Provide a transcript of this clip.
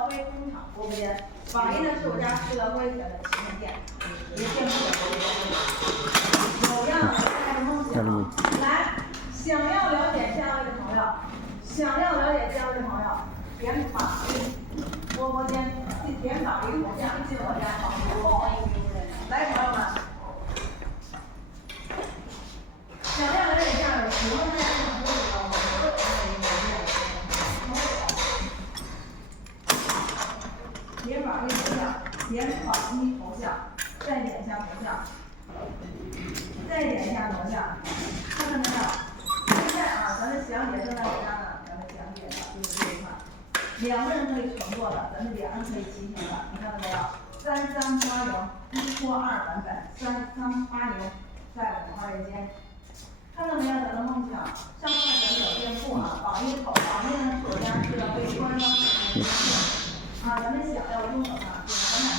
辉工厂播播间。榜一呢是我家社辉选的旗舰店，也店铺的播播间。有样带着梦想，来，想要了解价位的朋友，点榜一播播间，点榜一头像进我家榜一播播间。来，朋友们。想要了解价位，请问在市场都有我们都有点榜一头像，点榜一头像，再点一下头像，再点一下头像，看到没有？现在啊，咱们详姐正在我家呢，咱们详姐的就是这一款，2个人可以乘坐的，咱们2人可以骑行的，你看到没有？3380，1拖2版本，3380，在我们2人间。看到没有？咱的梦想，上面咱们有店铺啊，榜一呢是我家社辉官方啊，咱们想要拥有它。